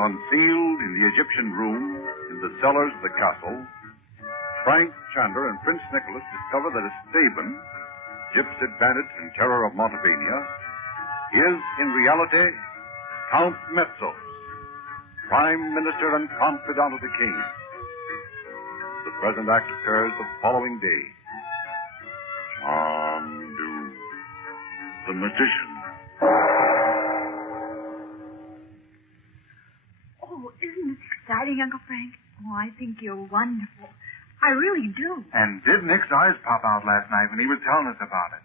Concealed in the Egyptian room, in the cellars of the castle, Frank Chandler and Prince Nicholas discover that a Steuben, gypsy bandit and terror of Montevania, is in reality Count Metzos, Prime Minister and confidant of the King. The present act occurs the following day. Chandu, the magician. Oh, isn't this exciting, Uncle Frank? Oh, I think you're wonderful. I really do. And did Nick's eyes pop out last night when he was telling us about it?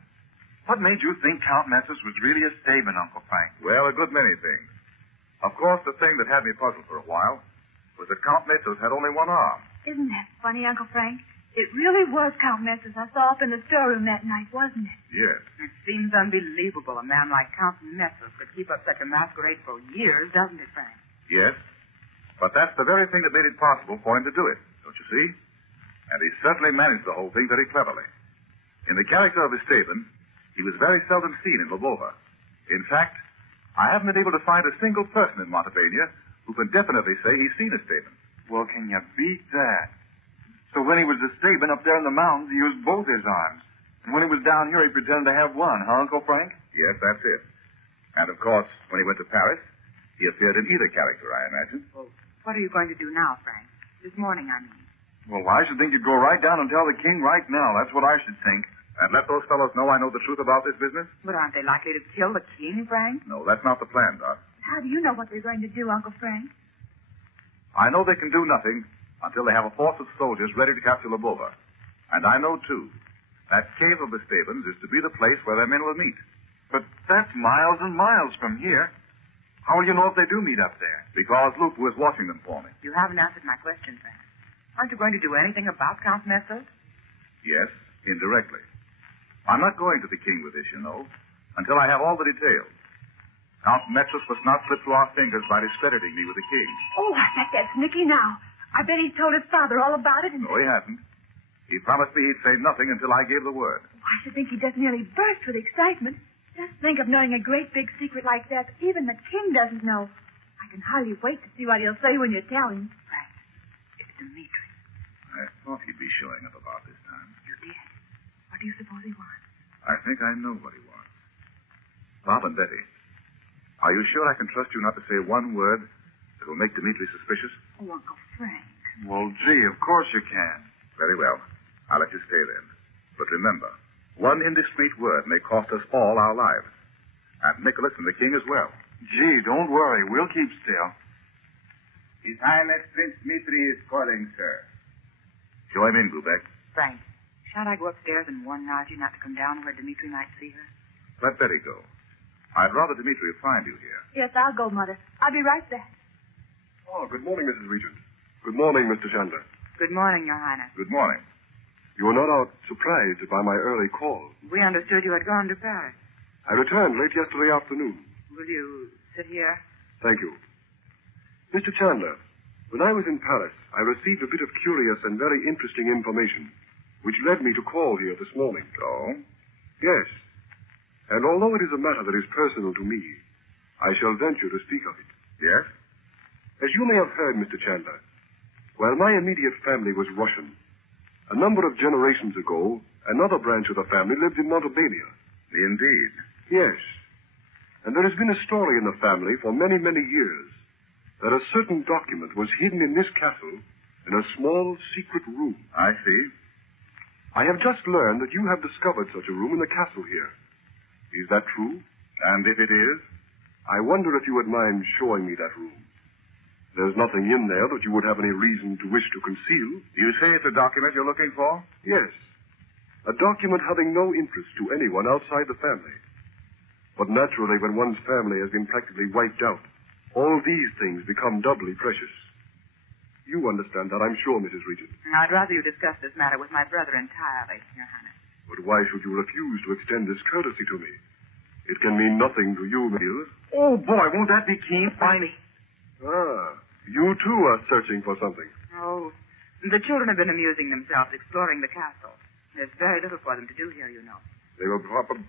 What made you think Count Metzos was really a Steuben, Uncle Frank? Well, a good many things. Of course, the thing that had me puzzled for a while was that Count Metzos had only one arm. Isn't that funny, Uncle Frank? It really was Count Metzos I saw up in the storeroom that night, wasn't it? Yes. It seems unbelievable a man like Count Metzos could keep up such a masquerade for years, doesn't it, Frank? Yes. But that's the very thing that made it possible for him to do it, don't you see? And he certainly managed the whole thing very cleverly. In the character of a Steuben, he was very seldom seen in Lvova. In fact, I haven't been able to find a single person in Montevania who can definitely say he's seen a Steuben. Well, can you beat that? So when he was a Steuben up there in the mountains, he used both his arms. And when he was down here, he pretended to have one, huh, Uncle Frank? Yes, that's it. And, of course, when he went to Paris, he appeared in either character, I imagine. Well, what are you going to do now, Frank? This morning, I mean. Well, I should think you'd go right down and tell the king right now. That's what I should think. And let those fellows know I know the truth about this business? But aren't they likely to kill the king, Frank? No, that's not the plan, Doc. How do you know what they're going to do, Uncle Frank? I know they can do nothing until they have a force of soldiers ready to capture Lvova. And I know, too, that cave of the Steubens is to be the place where their men will meet. But that's miles and miles from here. How will you know if they do meet up there? Because Lupu is watching them for me. You haven't answered my question, Frank. Aren't you going to do anything about Count Metzos? Yes, indirectly. I'm not going to the king with this, you know, until I have all the details. Count Metzos must not slip through our fingers by discrediting me with the king. Oh, I bet that's Nicky now. I bet he's told his father all about it. And... No, he hasn't. He promised me he'd say nothing until I gave the word. Oh, I should think he just nearly burst with excitement. Just think of knowing a great big secret like that even the king doesn't know. I can hardly wait to see what he'll say when you tell him. Frank, it's Dimitri. I thought he'd be showing up about this time. You did? What do you suppose he wants? I think I know what he wants. Bob and Betty, are you sure I can trust you not to say one word that will make Dimitri suspicious? Oh, Uncle Frank. Well, gee, of course you can. Very well. I'll let you stay then. But remember, one indiscreet word may cost us all our lives. And Nicholas and the king as well. Gee, don't worry. We'll keep still. His Highness Prince Dmitri is calling, sir. Show him in, Gubek. Frank, shan't I go upstairs and warn Nadji not to come down where Dimitri might see her? Let Betty go. I'd rather Dimitri find you here. Yes, I'll go, Mother. I'll be right back. Oh, good morning, Mrs. Regent. Good morning, Mr. Chandler. Good morning, Your Highness. Good morning. You were not out surprised by my early call. We understood you had gone to Paris. I returned late yesterday afternoon. Will you sit here? Thank you. Mr. Chandler, when I was in Paris, I received a bit of curious and very interesting information, which led me to call here this morning. Oh? Yes. And although it is a matter that is personal to me, I shall venture to speak of it. Yes? As you may have heard, Mr. Chandler, while my immediate family was Russian, a number of generations ago, another branch of the family lived in Montevania. Indeed. Yes. And there has been a story in the family for many, many years that a certain document was hidden in this castle in a small secret room. I see. I have just learned that you have discovered such a room in the castle here. Is that true? And if it is? I wonder if you would mind showing me that room. There's nothing in there that you would have any reason to wish to conceal. You say it's a document you're looking for? Yes. A document having no interest to anyone outside the family. But naturally, when one's family has been practically wiped out, all these things become doubly precious. You understand that, I'm sure, Mrs. Regent. I'd rather you discuss this matter with my brother entirely, Your Highness. But why should you refuse to extend this courtesy to me? It can mean nothing to you, Mills. Oh, boy, won't that be keen? Finally. Ah, you too are searching for something. Oh, the children have been amusing themselves exploring the castle. There's very little for them to do here, you know. They will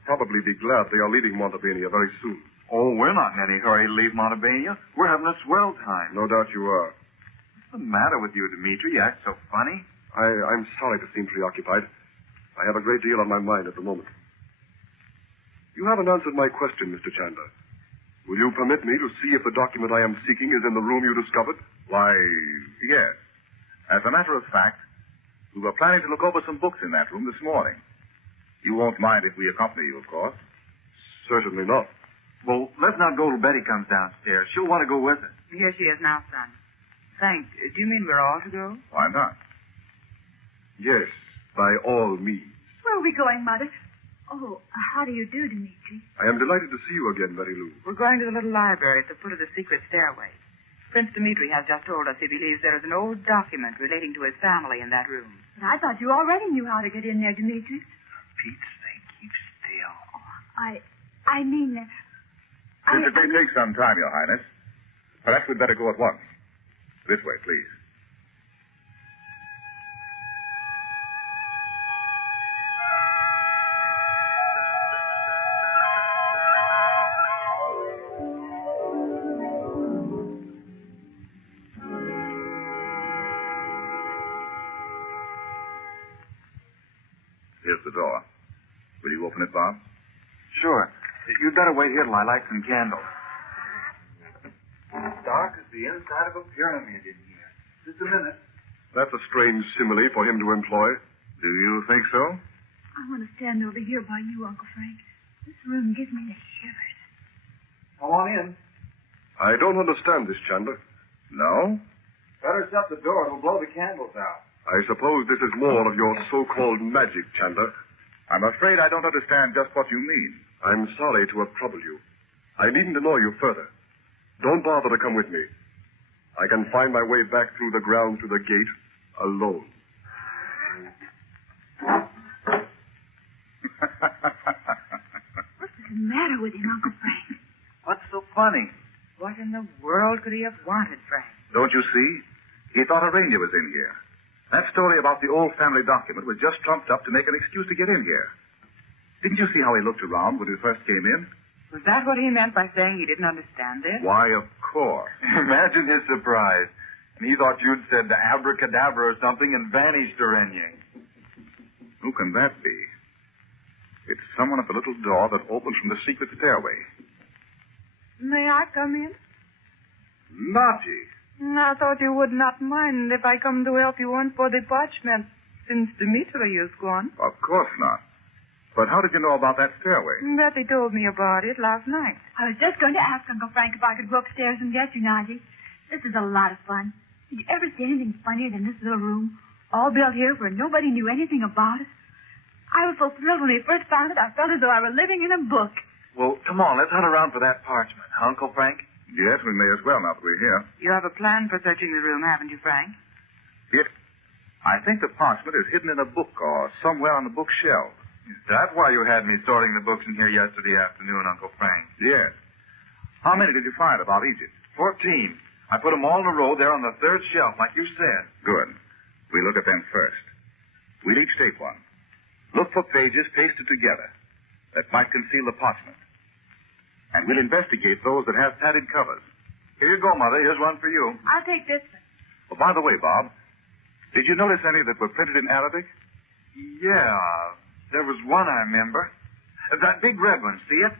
probably be glad they are leaving Montebania very soon. Oh, we're not in any hurry to leave Montebania. We're having a swell time. No doubt you are. What's the matter with you, Dimitri? You act so funny. I'm sorry to seem preoccupied. I have a great deal on my mind at the moment. You haven't answered my question, Mr. Chandler. Will you permit me to see if the document I am seeking is in the room you discovered? Why, yes. As a matter of fact, we were planning to look over some books in that room this morning. You won't mind if we accompany you, of course. Certainly not. Well, let's not go till Betty comes downstairs. She'll want to go with us. Here she is now, son. Frank, do you mean we're all to go? Why not? Yes, by all means. Where are we going, Mother? Oh, how do you do, Dimitri? I am delighted to see you again, Mary Lou. We're going to the little library at the foot of the secret stairway. Prince Dimitri has just told us he believes there is an old document relating to his family in that room. But I thought you already knew how to get in there, Dimitri. Pete's sake, keep still. I mean... Since it may take some time, Your Highness, perhaps we'd better go at once. This way, please. Here's the door. Will you open it, Bob? Sure. You'd better wait here till I light some candles. Dark as the inside of a pyramid in here. Just a minute. That's a strange simile for him to employ. Do you think so? I want to stand over here by you, Uncle Frank. This room gives me the shivers. Come on in. I don't understand this, Chandler. No? Better shut the door. It'll blow the candles out. I suppose this is more of your so-called magic, Chandler. I'm afraid I don't understand just what you mean. I'm sorry to have troubled you. I needn't annoy you further. Don't bother to come with me. I can find my way back through the grounds to the gate alone. What's the matter with him, Uncle Frank? What's so funny? What in the world could he have wanted, Frank? Don't you see? He thought a ranger was in here. That story about the old family document was just trumped up to make an excuse to get in here. Didn't you see how he looked around when he first came in? Was that what he meant by saying he didn't understand this? Why, of course. Imagine his surprise. And he thought you'd said the abracadabra or something and vanished, Orenye. Who can that be? It's someone at the little door that opens from the secret stairway. May I come in? Nadji. I thought you would not mind if I come to help you hunt for the parchment since Dimitri is gone. Of course not. But how did you know about that stairway? Betty told me about it last night. I was just going to ask Uncle Frank if I could go upstairs and get you, Nadji. This is a lot of fun. Did you ever see anything funnier than this little room? All built here where nobody knew anything about it. I was so thrilled when we first found it, I felt as though I were living in a book. Well, come on, let's hunt around for that parchment, huh, Uncle Frank? Yes, we may as well now that we're here. You have a plan for searching the room, haven't you, Frank? I think the parchment is hidden in a book or somewhere on the bookshelf. Is that why you had me sorting the books in here yesterday afternoon, Uncle Frank? Yes. How many did you find about Egypt? 14. I put them all in a row there on the third shelf, like you said. Good. We look at them first. We'll each take one. Look for pages pasted together that might conceal the parchment. And we'll investigate those that have padded covers. Here you go, Mother. Here's one for you. I'll take this one. Oh, by the way, Bob, did you notice any that were printed in Arabic? Yeah, there was one I remember. That big red one, see it?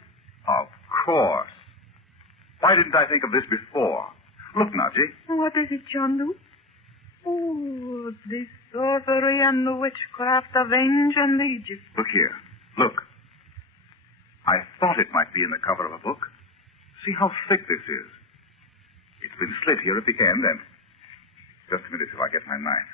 Of course. Why didn't I think of this before? Look, Nadji. What is it, Chandu? Oh, the sorcery and the witchcraft of ancient Egypt. Look here. Look. I thought it might be in the cover of a book. See how thick this is. It's been slit here at the end, and... Just a minute till I get my knife.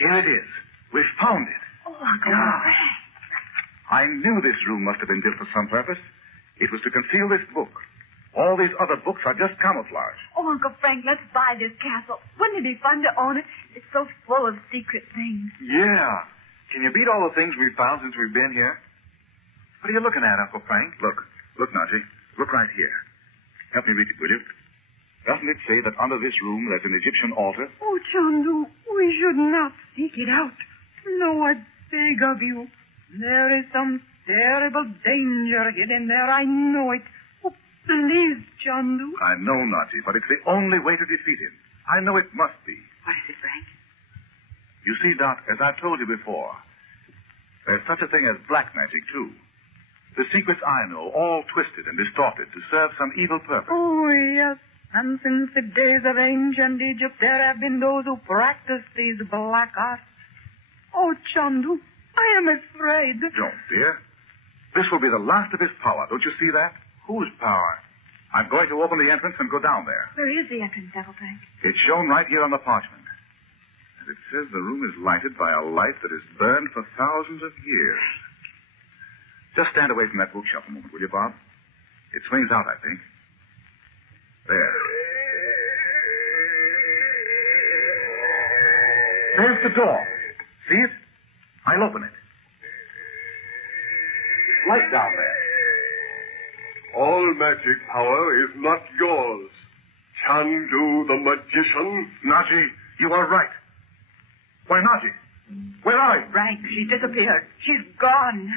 Here it is. We've found it. Oh, Uncle Frank. I knew this room must have been built for some purpose. It was to conceal this book. All these other books are just camouflage. Oh, Uncle Frank, let's buy this castle. Wouldn't it be fun to own it? It's so full of secret things. Yeah. Can you beat all the things we've found since we've been here? What are you looking at, Uncle Frank? Look, Nadji. Look right here. Help me read it, will you? Doesn't it say that under this room there's an Egyptian altar? Oh, Chandu, we should not seek it out. No, I beg of you. There is some terrible danger hidden there. I know it. Oh, please, Chandu. I know, Nadji, but it's the only way to defeat him. I know it must be. What is it, Frank? You see, Dot, as I've told you before, there's such a thing as black magic, too. The secrets I know, all twisted and distorted to serve some evil purpose. Oh, yes. And since the days of ancient Egypt, there have been those who practiced these black arts. Oh, Chandu, I am afraid. Don't fear. This will be the last of his power. Don't you see that? Whose power? I'm going to open the entrance and go down there. Where is the entrance, Uncle Frank? It's shown right here on the parchment. And it says the room is lighted by a light that has burned for thousands of years. Just stand away from that bookshelf a moment, will you, Bob? It swings out, I think. There. There's the door. See it? I'll open it. It's light down there. All magic power is not yours. Chandu the magician. Nadji, you are right. Why, Nadji, where are you? Frank, she disappeared. She's gone.